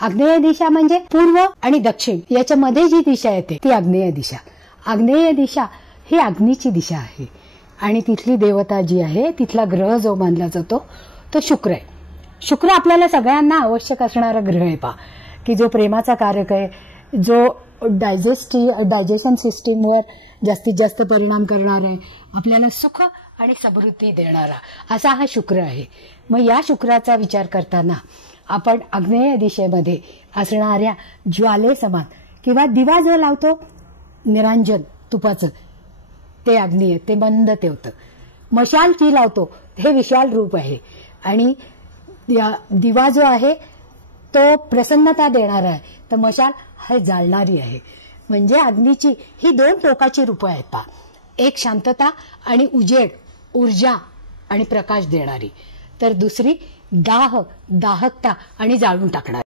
आग्नेय दिशा म्हणजे पूर्व आणि दक्षिण याच्यामध्ये जी दिशा येते ती आग्नेय दिशा. आग्नेय दिशा ही अग्नीची दिशा आहे आणि तिथली देवता जी आहे, तिथला ग्रह जो मानला जातो तो शुक्र आहे. शुक्र आपल्याला सगळ्यांना आवश्यक असणारा ग्रह आहे पा, की जो प्रेमाचा कारक आहे, जो डायजेशन सिस्टीमवर जास्तीत जास्त परिणाम करणार आहे, आपल्याला सुख आणि समृद्धी देणारा असा हा शुक्र आहे. मग या शुक्राचा विचार करताना आपण आग्नेय दिशेमध्ये असणाऱ्या ज्वाले समान किंवा दिवा जो लावतो निरांजन तुपाचं ते अग्नी आहे, ते मंद तेवतं. मशाल जी लावतो हे विशाल रूप आहे आणि दिवा जो आहे तो प्रसन्नता देणारा आहे, तर मशाल हे जाळणारी आहे. म्हणजे अग्नीची ही दोन टोकाची रूपं आहेत पा, एक शांतता आणि उजेड, ऊर्जा आणि प्रकाश देणारी, तर दुसरी दाहकता आणि जाळून टाकणारी.